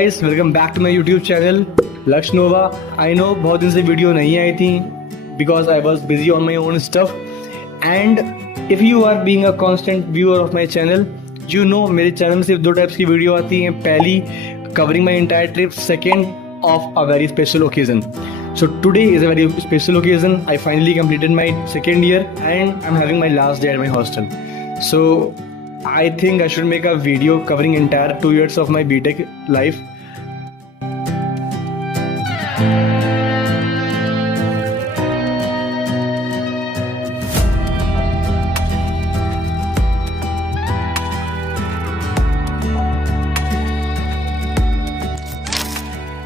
Guys welcome back to my YouTube channel Lakshya Nova. I know बहुत दिन से video नहीं आई थी because I was busy on my own stuff and if you are being a constant viewer of my channel you know मेरे channel में सिर्फ दो टाइप्स की वीडियो आती हैं। पहली covering my entire trip, second of a very special occasion. So today is a very special occasion. I finally completed my second year and I'm having my last day at my hostel. So I think I should make a video covering entire 2 years of my BTech life.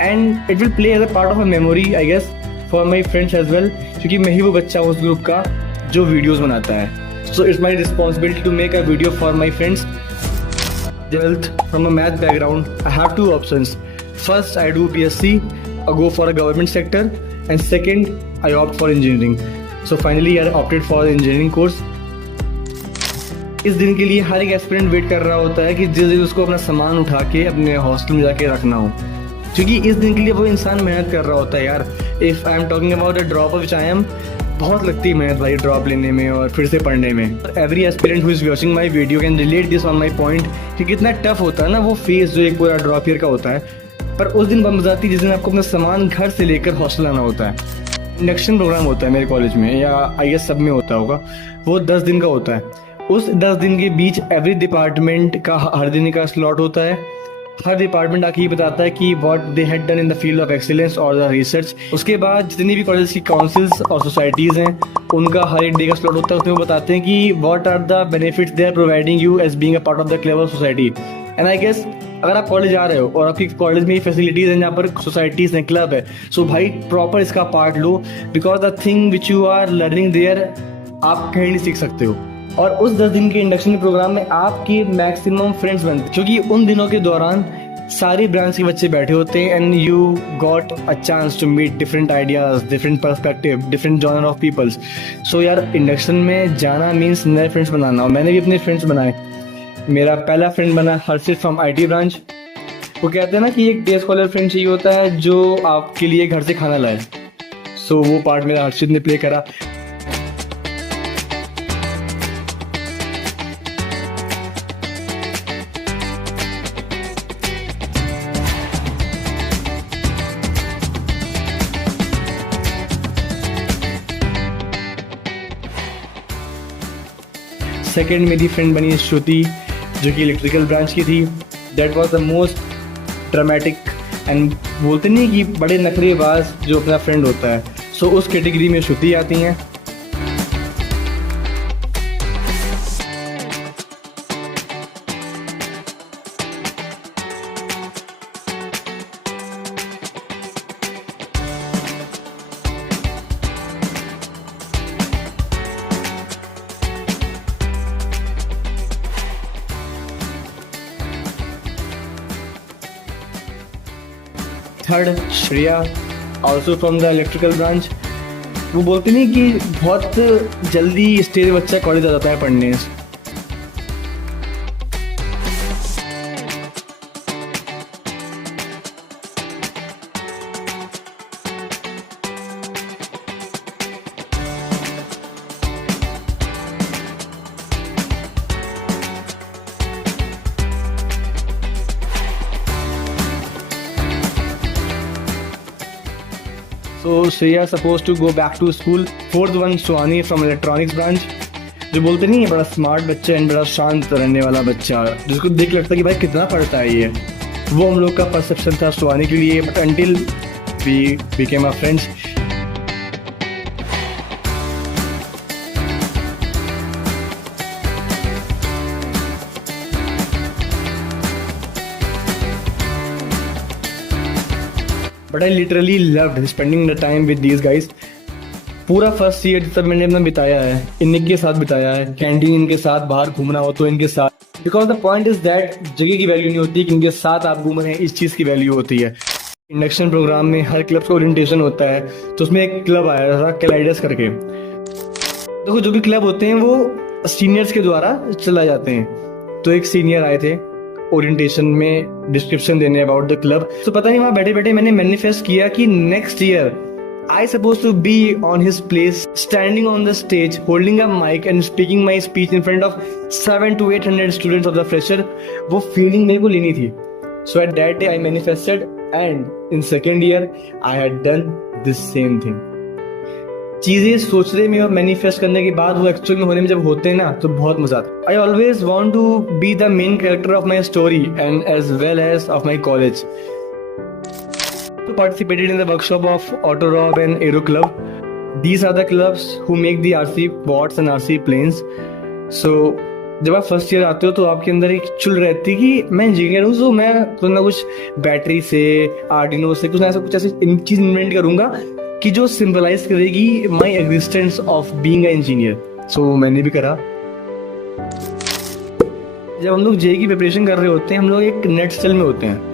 And it will play as a part of a memory, I guess, for my friends as well. क्योंकि मैं ही वो बच्चा हूँ उस group का जो videos बनाता है. So it's my responsibility to make a video for my friends. 12th from a math background, I have two options. First, I do BSc, I go for a government sector, and second, I opt for engineering. So finally, I opted for the engineering course. इस दिन के लिए हर एक aspirant wait कर रहा होता है कि जिस दिन उसको अपना सामान उठा के अपने हॉस्टल में जाके रखना हो, क्योंकि इस दिन के लिए वो इंसान मेहनत कर रहा होता है यार. If I am talking about a drop of which I am, बहुत लगती है मेहनत भाई ड्रॉप लेने में और फिर से पढ़ने में. Every aspirant who is watching my video can relate this on my point कि कितना टफ होता है ना वो फेज जो एक पूरा ड्रॉप ईयर का होता है. पर उस दिन बन जाती है जिस दिन आपको अपना सामान घर से लेकर हॉस्टल आना होता है. इंडक्शन प्रोग्राम होता है मेरे कॉलेज में, या आई गेस सब में होता होगा. वो 10 दिन का होता है. उस 10 दिन के बीच एवरी डिपार्टमेंट का हर दिन का स्लॉट होता है. हर डिपार्टमेंट आके ये बताता है कि what they had done in the field of excellence और द रिसर्च. उसके बाद जितनी भी कॉलेज की काउंसिल्स और सोसाइटीज़ हैं उनका हर एक डे का स्लॉट होता है. उसमें वो बताते हैं कि what are the benefits they are providing you as being a part of the clever society. And I guess अगर आप कॉलेज आ रहे हो और आपकी कॉलेज में फैसिलिटीज़ हैं, जहाँ पर सोसाइटीज़ हैं, क्लब है, सो भाई प्रॉपर इसका पार्ट लो. Because the thing which you are learning there आप कहीं नहीं सीख सकते हो. और उस 10 दिन के इंडक्शन प्रोग्राम में आपके मैक्सिमम फ्रेंड्स बनते, क्योंकि उन दिनों के दौरान सारी ब्रांच के बच्चे बैठे होते हैं and you got a chance to meet different ideas, different perspective, different genre of peoples. So यार इंडक्शन में जाना मीन्स नए फ्रेंड्स बनाना. और मैंने भी अपने फ्रेंड्स बनाए. मेरा पहला फ्रेंड बना हर्षित फ्रॉम IT ब्रांच. वो कहते हैं ना कि एक डे स्कॉलर फ्रेंड चाहिए होता है जो आपके लिए घर से खाना लाए. सो वो पार्ट मेरा हर्षित ने प्ले करा. सेकेंड मेरी फ्रेंड बनी श्रुति जो कि इलेक्ट्रिकल ब्रांच की थी. That was the most dramatic and बोलते नहीं कि बड़े नखरेबाज जो अपना फ्रेंड होता है. सो उस कैटेगरी में श्रुति आती हैं. Third Shreya also from the electrical branch. वो बोलते नहीं कि बहुत जल्दी स्टेज बच्चा कॉलेज आ जाता है पढ़ने. So Shreya supposed to go back to school. Fourth one Suhani from electronics branch. जो बोलते नहीं है बड़ा स्मार्ट बच्चा एंड बड़ा शांत रहने वाला बच्चा जिसको देख लगता है कि भाई कितना पढ़ता है ये. वो हम लोग का परसेप्शन था सुहानी के लिए. But until we became our friends. But I literally loved spending the time with these guys. पूरा फर्स्ट ईयर सब मैंने अपना बिताया है इनके साथ बिताया है. कैंटीन इनके साथ, बाहर घूमना हो तो इनके साथ. Because the point is that जगह की वैल्यू नहीं होती, इनके साथ आप घूम रहे हैं इस चीज़ की वैल्यू होती है. इंडक्शन प्रोग्राम में हर क्लब का ओरिएंटेशन होता है. तो उसमें एक क्लब आया था कैलाइडस करके. देखो जो भी क्लब होते हैं वो सीनियर्स के द्वारा चलाए जाते हैं. तो एक सीनियर आए थे ओरिएंटेशन में डिस्क्रिप्शन देने अबाउट द क्लब। तो पता नहीं वहां बैठे बैठे मैंने मैनिफेस्ट किया कि next year I supposed to be on his place, standing on the stage, holding a mic and speaking my speech in front of 700 to 800 students of the fresher। वो feeling मेरे को लेनी थी। So at that day I manifested and in second year I had done this same thing। चीजें सोचने में और manifest करने के बाद वो एक्चुअल में होने में जब होते हैं ना तो बहुत मजा आता है। I always want to be the main character of my story and as well as of my college. Participated in the workshop of Auto Rob and Aero Club। These are the clubs who make the RC bots and RC planes। So जब आप first year आते हो तो आपके अंदर एक चुल रहती है कि मैं इंजीनियर हूँ, तो मैं कुछ ना कुछ बैटरी से, आर्डिनो से कुछ ना कुछ ऐसी चीज इन्वेंट करूंगा कि जो सिंबलाइज करेगी my existence of being a engineer. So मैंने भी करा। जब हम लोग जेई की प्रिपरेशन कर रहे होते हैं, हम लोग एक नेट सेल में होते हैं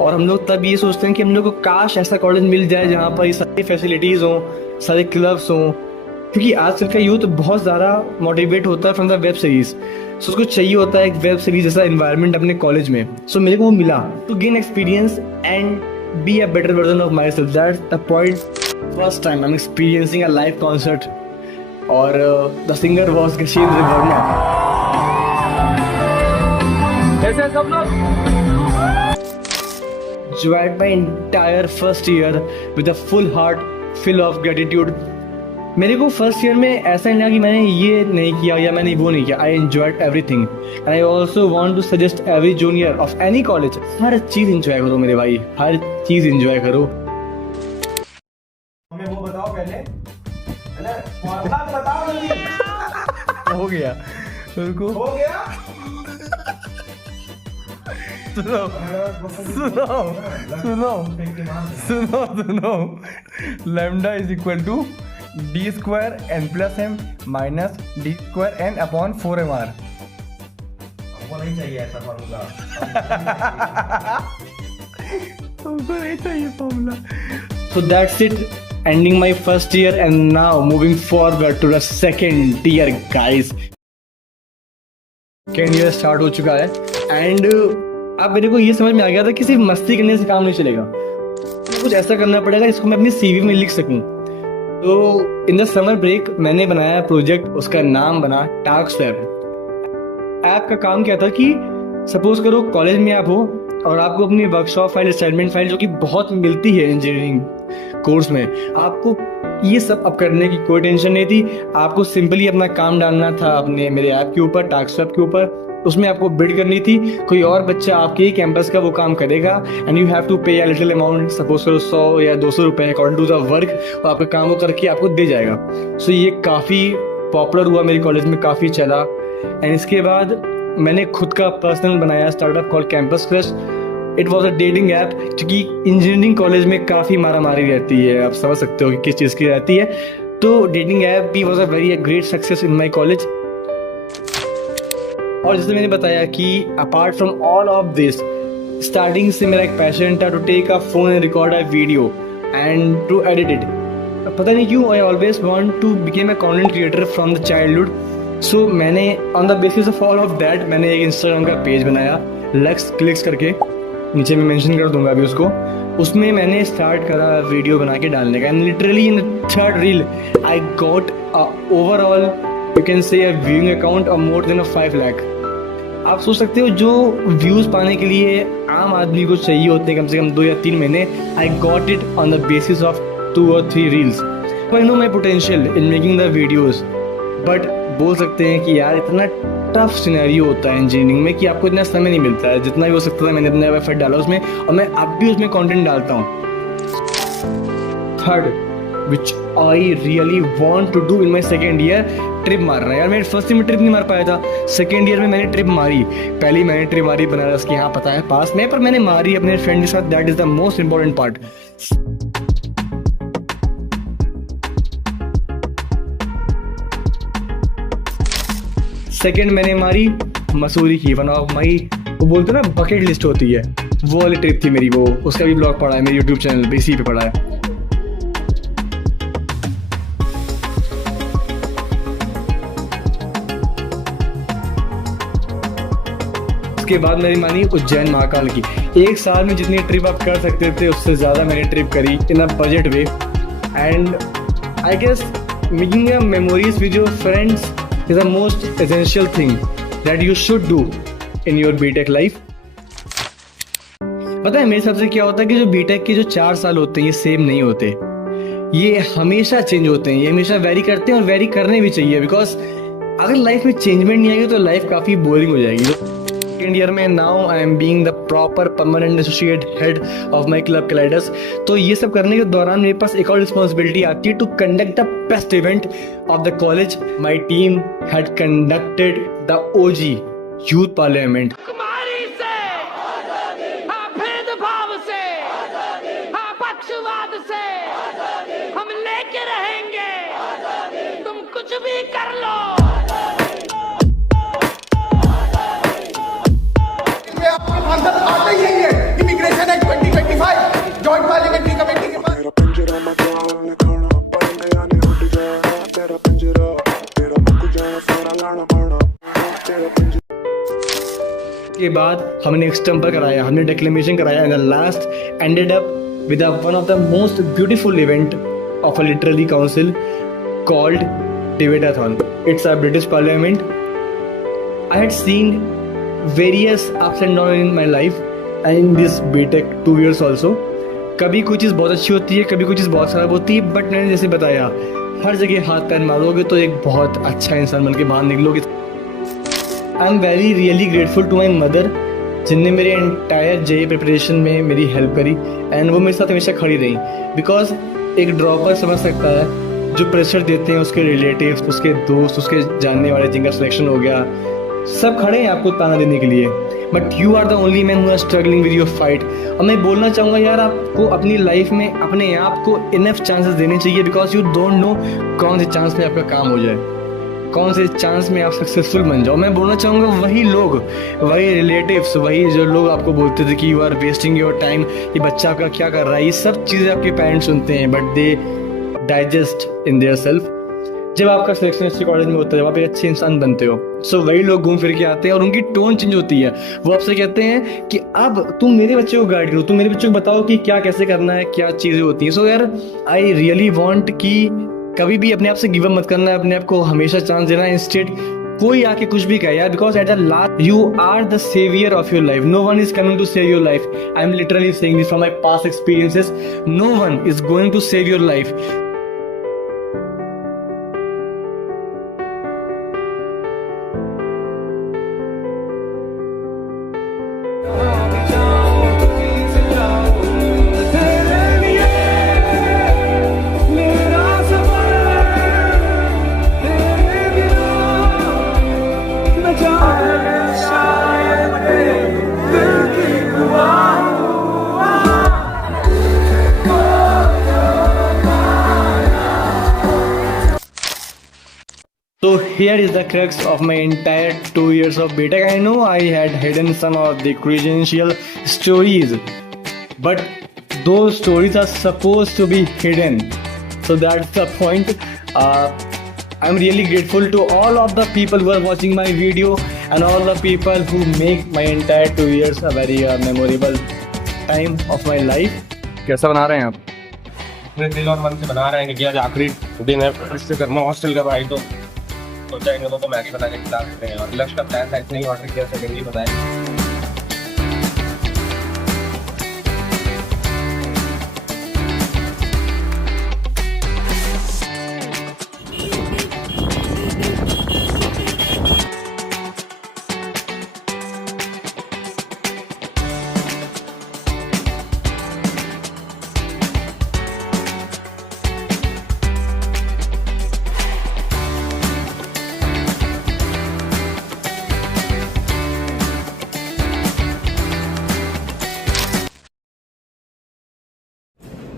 और हम लोग तब ये सोचते हैं कि हम लोग को काश ऐसा कॉलेज मिल जाए जहाँ पर ये सारी फैसिलिटीज हों, सारे क्लब्स हों, क्योंकि आजकल का यूथ बहुत ज़्यादा मोटिवेट होता है from the web series. So उसको चाहिए होता है एक वेब सीरीज जैसा एनवायरनमेंट अपने कॉलेज में। सो मेरे को वो मिला to gain experience and be a better version of my self. That's the point. First time I am experiencing a live concert और the singer was Gajendra Verma. ऐसे सब लोग enjoyed my entire first year with a full heart full of gratitude। मेरे को first year में ऐसा नहीं लगा कि मैंने ये नहीं किया या मैंने वो नहीं किया। I enjoyed everything and I also want to suggest every junior of any college, हर चीज enjoy करो मेरे भाई, हर चीज enjoy करो। हमें वो बताओ पहले, है ना, फॉर्मूला तो बताओ जल्दी। हो गया, बिल्कुल हो गया। सुनो सुनो सुनो सुनो सुनो, lambda is equal to D square N plus M minus D square N upon 4mr। हमको नहीं चाहिए ऐसा फॉर्मूला। हमको नहीं चाहिए formula. So that's it, ending my first year and now moving forward to the second year guys। second year start हो चुका है and अब मेरे को ये समझ में आ गया था कि सिर्फ मस्ती करने से काम नहीं चलेगा, कुछ ऐसा करना पड़ेगा इसको मैं अपनी सीवी में लिख सकूं। तो इन द समर ब्रेक मैंने बनाया प्रोजेक्ट, उसका नाम बना टास्कस्वैप। ऐप का काम क्या था कि सपोज करो कॉलेज में आप हो और आपको अपनी वर्कशॉप फाइल, असाइनमेंट फाइल जो कि बहुत मिलती है इंजीनियरिंग कोर्स में, आपको ये सब अब करने की कोई टेंशन नहीं थी। आपको सिंपली अपना काम डालना था अपने मेरे ऐप के ऊपर, टास्कस्वैप के ऊपर। उसमें आपको बिड करनी थी, कोई और बच्चा आपके ही कैंपस का वो काम करेगा एंड यू हैव टू पे अ लिटिल अमाउंट, सपोज करो 100 या 200 रुपए अकॉर्डिंग टू द वर्क, और आपका काम वो करके आपको दे जाएगा। सो ये काफ़ी पॉपुलर हुआ मेरे कॉलेज में, काफ़ी चला। एंड इसके बाद मैंने खुद का पर्सनल बनाया startup called campus crush. It was a dating app, क्योंकि इंजीनियरिंग कॉलेज में काफ़ी मारामारी रहती है, आप समझ सकते हो कि किस चीज़ की रहती है। तो डेटिंग ऐप भी was a very great success in my college. और जैसे मैंने बताया कि apart from all of this, starting से मेरा एक पैशन था to take a phone and record a video and to edit it. पता नहीं क्यों I always want to become a content creator from the childhood. So मैंने on the basis of all of that मैंने एक Instagram का page बनाया, lux clicks करके, नीचे मैं मेंशन कर दूंगा अभी उसको। उसमें मैंने स्टार्ट करा वीडियो बना के डालने का and literally in third reel I got overall you can say a viewing account of more than 5 lakh. आप सोच सकते हो जो व्यूज पाने के लिए आम आदमी को चाहिए होते हैं कम से कम 2 या 3 महीने, I got it on the basis of 2 or 3 reels. I know my potential in making the videos, but बोल सकते हैं कि यार इतना टफ सिनेरियो होता है इंजीनियरिंग में कि आपको इतना समय नहीं मिलता है। जितना भी हो सकता था मैंने अपना एफर्ट डाला उसमें, और मैं अब भी उसमें कंटेंट डालता हूँ। Third which I really want to do in my second year, trip मारना। यार मैं फर्स्ट ईयर में ट्रिप नहीं मार पाया था, सेकेंड ईयर में मैंने ट्रिप मारी। पहली मैंने ट्रिप मारी बनारस की, हाँ पता है पास में, पर मैंने मारी अपने फ्रेंड के साथ। That is the most important part. Second मैंने मारी मसूरी की, वन ऑफ माई, वो बोलते ना बकेट लिस्ट होती है, वो वाली ट्रिप थी मेरी। वो उसका भी ब्लॉग पड़ा है मेरे यूट्यूब चैनल पे, इसी पे पड़ा है। उसके बाद मेरी मानी उज्जैन महाकाल की। एक साल में जितनी ट्रिप आप कर सकते थे उससे ज़्यादा मैंने ट्रिप करी in a budget way. And I guess making a memories with your friends is the most essential thing that you should do in your BTech life. पता है मेरे हिसाब से क्या होता है कि जो बीटेक के जो 4 साल होते हैं ये सेम नहीं होते, ये हमेशा चेंज होते हैं, ये हमेशा वेरी करते हैं और वेरी करने भी चाहिए। बिकॉज अगर लाइफ में चेंजमेंट नहीं आएगी तो लाइफ काफ़ी बोरिंग हो जाएगी। सेकेंड ईयर में now I am being the proper permanent associate head of my club Kaleidos. तो ये सब करने के दौरान मेरे पास एक और रिस्पॉन्सिबिलिटी आती है to conduct the best event of the college. My team had conducted the OG youth parliament. कुमारी से, हाँ भेदभाव से, हाँ पक्षवाद से हम लेके रहेंगे, तुम कुछ भी कर लो। आपके अंदर आते ही है immigration act 2025 joint parliamentary committee के पास। तेरा पंजरा मकान ने खाना पड़ने आने उठ जाना, तेरा पंजरा तेरा मुक जाना सारा लाना माना, तेरा पंजरा। के बाद हमने एक स्टम्पर कराया, हमने डिक्लेमेशन कराया and the last ended up with one of the most beautiful event of a literary council called debatathon. It's a British parliament. I had seen various ups and downs in my life and in this BTech 2 years also। कभी कोई चीज़ बहुत अच्छी होती है, कभी कोई चीज़ बहुत खराब होती है, बट मैंने जैसे बताया हर जगह हाथ पैर मारोगे तो एक बहुत अच्छा इंसान बन के बाहर निकलोगे। I am very really grateful to my mother जिनने मेरे एंटायर JEE प्रिपरेशन में मेरी हेल्प करी एंड वो मेरे साथ हमेशा खड़ी रही। बिकॉज एक ड्रॉपर समझ सकता है जो प्रेशर देते हैं उसके रिलेटिव्स, उसके दोस्त, उसके जानने वाले जिनका सिलेक्शन हो गया, सब खड़े हैं आपको ताना देने के लिए, but you are the only man who are struggling with your fight. और मैं बोलना चाहूँगा यार आपको अपनी लाइफ में अपने आप को इनफ चांसेस देने चाहिए। बिकॉज यू डोंट नो कौन से चांस में आपका काम हो जाए, कौन से चांस में आप सक्सेसफुल बन जाओ। मैं बोलना चाहूँगा वही लोग, वही रिलेटिव्स, वही जो लोग आपको बोलते थे कि you are wasting your time, ये बच्चा आपका क्या कर रहा है, ये सब चीज़ें आपके पेरेंट्स सुनते हैं but they digest in their self. जब आपका सिलेक्शन अच्छे कॉलेज में होता है, जब आप एक अच्छे इंसान बनते हो, सो वही लोग घूम फिर के आते हैं और उनकी टोन चेंज होती है। वो आपसे कहते हैं कि अब तुम मेरे बच्चे को गाइड करो, तुम मेरे बच्चे को बताओ कि क्या कैसे करना है, क्या चीज़ें होती हैं। सो यार आई रियली वॉन्ट कि कभी भी अपने आप से गिव अप मत करना है, अपने आप को हमेशा चांस देना है। इंस्टेड कोई आके कुछ भी कहे यार, because at the last you are the saviour of your life. No one is coming to save your life. I am literally saying this from my past experiences. No one is going to save your life. So here is the crux of my entire 2 years of BTech. I know I had hidden some of the credential stories, but those stories are supposed to be hidden. So that's the point. I'm really grateful to all of the people who are watching my video and all the people who make my entire 2 years a very memorable time of my life. कैसा बना रहे हैं आप? अपने दिल और मन से बना रहे हैं कि आज आखिरी दिन है इससे करना हॉस्टल का भाई, तो सोचा इन लोगों को मैगी बना के खिला सकते हैं। और लक्ष्य का प्लान था इतने ही ऑर्डर किया, सेकेंडली बताया।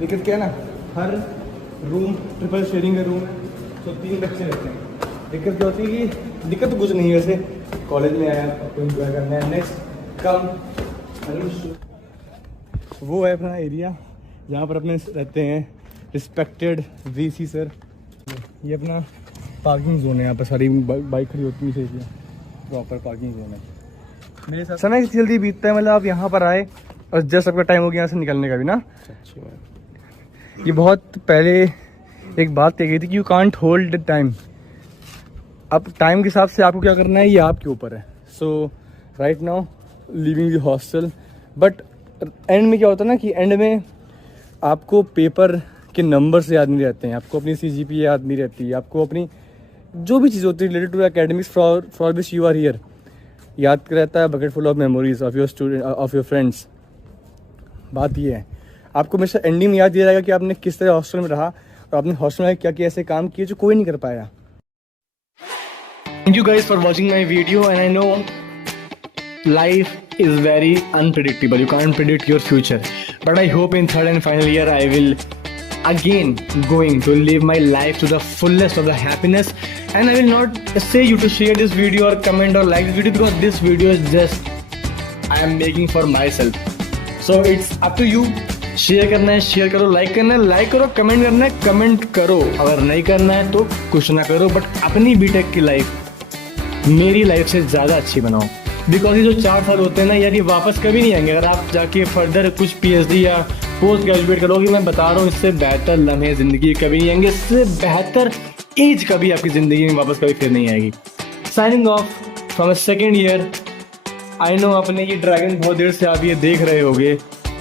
दिक्कत क्या है ना, हर रूम ट्रिपल शेयरिंग का रूम है, तो 3 बच्चे रहते हैं। दिक्कत क्या होती है कि दिक्कत तो कुछ नहीं है, वैसे कॉलेज में आया आपको एंजॉय करना है। नेक्स्ट कम वो है अपना एरिया जहाँ पर अपने रहते हैं रिस्पेक्टेड VC सर। ये अपना पार्किंग जोन है, यहाँ पर सारी बाइक खड़ी होती है, एरिया प्रॉपर पार्किंग जोन है। मेरे साथ समय कितनी जल्दी बीतता है, मतलब आप यहाँ पर आए और जस्ट आपका टाइम हो गया यहाँ से निकलने का भी ना। अच्छी बात। ये बहुत पहले एक बात कही गई थी कि you can't hold the time. अब टाइम के हिसाब से आपको क्या करना है ये आपके ऊपर है। So right now living the hostel, but end में क्या होता है ना कि एंड में आपको पेपर के नंबर से याद नहीं रहते हैं, आपको अपनी CGPA याद नहीं रहती है, आपको अपनी जो भी चीज़ होती है related to academics for which you are here याद रहता है। Bucket full of memories of your student of your friends. बात ये है आपको हमेशा एंडिंग में याद दिया जाएगा कि आपने किस तरह हॉस्टल में रहा और आपने हॉस्टल में क्या क्या ऐसे काम किए जो कोई नहीं कर पाया। Thank you guys for watching my video and I know life is very unpredictable. You can't predict your future, but I hope in third and final year I will again going to live my life to the fullest of the happiness, and I will not say you to share this video or comment or like this video because this video is just I am making for myself. So it's up to you. Share करना है share करो, like करना है like करो, comment करना है comment करो, अगर नहीं करना है तो कुछ ना करो, बट अपनी बीटेक की लाइफ मेरी लाइफ से ज़्यादा अच्छी बनाओ। बिकॉज ये जो 4 साल होते हैं ना यार ये वापस कभी नहीं आएंगे। अगर आप जाके फर्दर कुछ PhD या पोस्ट ग्रेजुएट करोगे, मैं बता रहा हूँ इससे बेहतर लम्हे ज़िंदगी कभी नहीं आएंगे, इससे बेहतर एज कभी आपकी ज़िंदगी में वापस कभी फिर नहीं आएगी। Signing off from second year. I know अपने ये ड्रैगन बहुत देर से आप ये देख रहे होगे,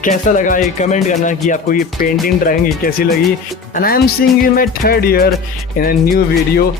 कैसा लगा ये कमेंट करना कि आपको ये पेंटिंग ड्राइंग कैसी लगी। And I am seeing you in my third year in a new video.